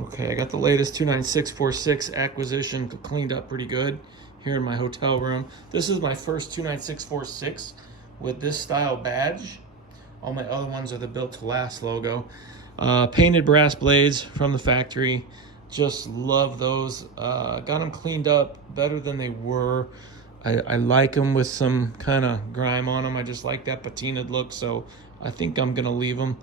Okay, I got the latest 29646 acquisition cleaned up pretty good here in my hotel room. This is my first 29646 with this style badge. All my other ones are the Built to Last logo. Painted brass blades from the factory. Just love those. Got them cleaned up better than they were. I like them with some kind of grime on them. I just like that patinaed look, so I think I'm gonna leave them.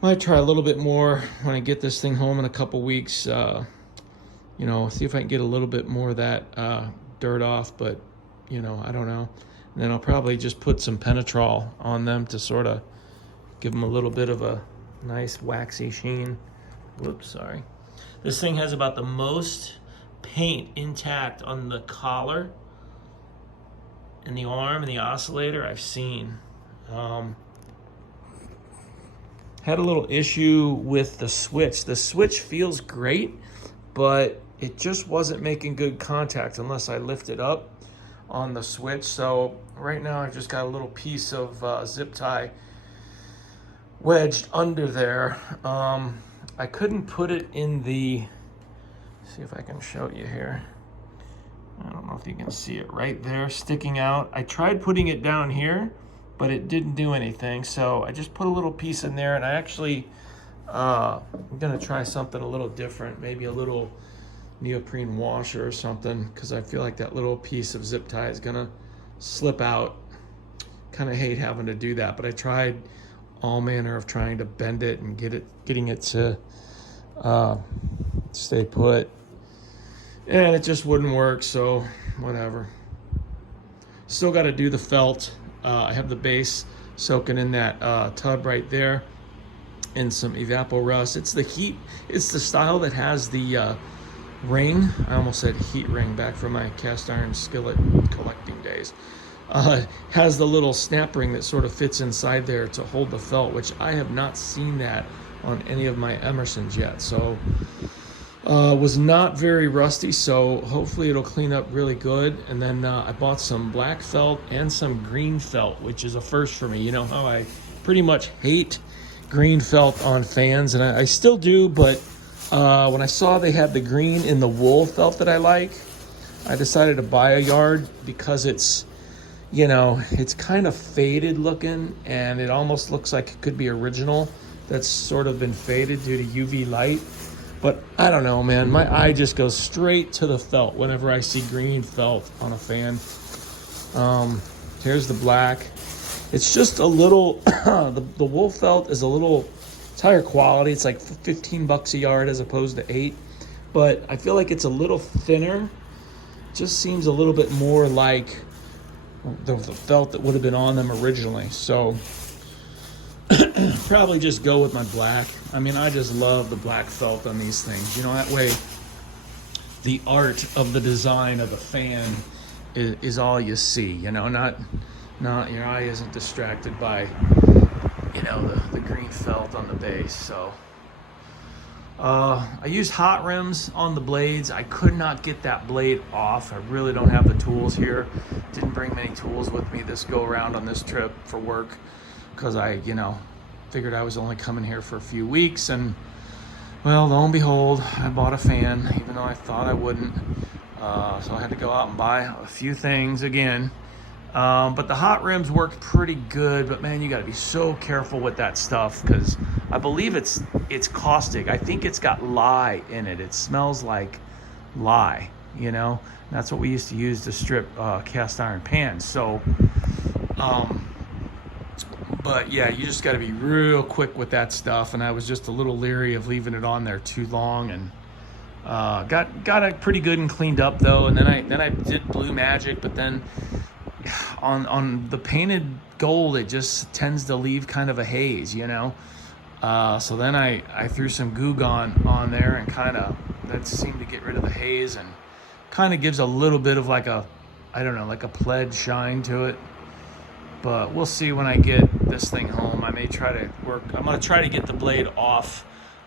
Might try a little bit more when I get this thing home in a couple weeks. See if I can get a little bit more of that dirt off, but I don't know. And then I'll probably just put some Penetrol on them to sort of give them a little bit of a nice waxy sheen. Whoops, sorry. This thing has about the most paint intact on the collar and the arm and the oscillator I've seen. Had a little issue with the switch. The switch feels great, but it just wasn't making good contact unless I lift it up on the switch. So right now I've just got a little piece of zip tie wedged under there. I couldn't put it in the, see if I can show you here. I don't know if you can see it right there sticking out. I tried putting it down here, but it didn't do anything. So I just put a little piece in there, and I actually, I'm gonna try something a little different, maybe a little neoprene washer or something, because I feel like that little piece of zip tie is gonna slip out. Kind of hate having to do that, but I tried all manner of trying to bend it and getting it to stay put, and it just wouldn't work. So whatever. Still got to do the felt. I have the base soaking in that tub right there, and some evapor rust. It's the heat. It's the style that has the ring. I almost said heat ring back from my cast iron skillet collecting days. Has the little snap ring that sort of fits inside there to hold the felt, which I have not seen that on any of my Emersons yet. So was not very rusty, so hopefully it'll clean up really good. And then I bought some black felt and some green felt, which is a first for me. You know how I pretty much hate green felt on fans, and I still do, but when I saw they had the green in the wool felt that I like, I decided to buy a yard because it's kind of faded looking, and it almost looks like it could be original. That's sort of been faded due to UV light. But I don't know, man. My eye just goes straight to the felt whenever I see green felt on a fan. Here's the black. It's just a little, the wool felt is a little, it's higher quality. It's like 15 bucks a yard as opposed to 8. But I feel like it's a little thinner. Just seems a little bit more like the felt that would have been on them originally. So probably just go with my black. I mean, I just love the black felt on these things. That way the art of the design of the fan is all you see, not your eye isn't distracted by, the green felt on the base. So I used hot rims on the blades. I could not get that blade off. I really don't have the tools here. Didn't bring many tools with me this go around on this trip for work, because I, figured I was only coming here for a few weeks, and well, lo and behold, I bought a fan, even though I thought I wouldn't. So I had to go out and buy a few things again. But the hot rims worked pretty good, but man, you gotta be so careful with that stuff, because I believe it's caustic. I think it's got lye in it. It smells like lye, That's what we used to use to strip cast iron pans. So, but yeah, you just got to be real quick with that stuff. And I was just a little leery of leaving it on there too long, and got it pretty good and cleaned up though. And then I did Blue Magic, but then on the painted gold, it just tends to leave kind of a haze, So then I threw some Goo Gone on there, and that seemed to get rid of the haze and kind of gives a little bit of like a plaid shine to it. But we'll see when I get this thing home. I may try to work. I'm going to try to get the blade off.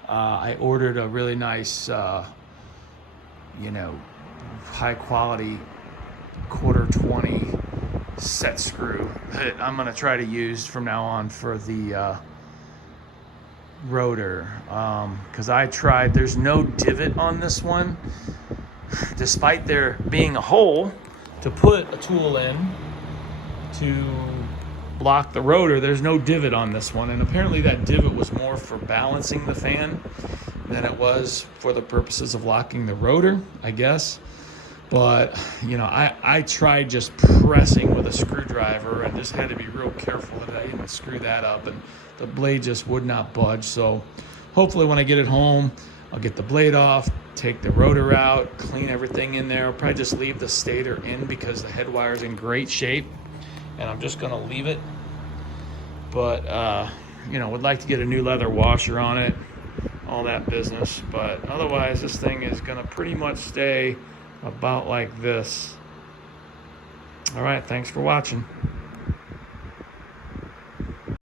I ordered a really nice, high quality 1/4-20 set screw that I'm going to try to use from now on for the rotor, because I tried. There's no divot on this one, despite there being a hole to put a tool in to block the rotor. There's no divot on this one, and apparently that divot was more for balancing the fan than it was for the purposes of locking the rotor, I guess. But you know, I tried just pressing with a screwdriver and just had to be real careful that I didn't screw that up, and the blade just would not budge. So hopefully when I get it home, I'll get the blade off, take the rotor out, clean everything in there. I'll probably just leave the stator in because the head wire's in great shape, and I'm just gonna leave it. But you know, would like to get a new leather washer on it, all that business. But otherwise, this thing is gonna pretty much stay about like this. All right, thanks for watching.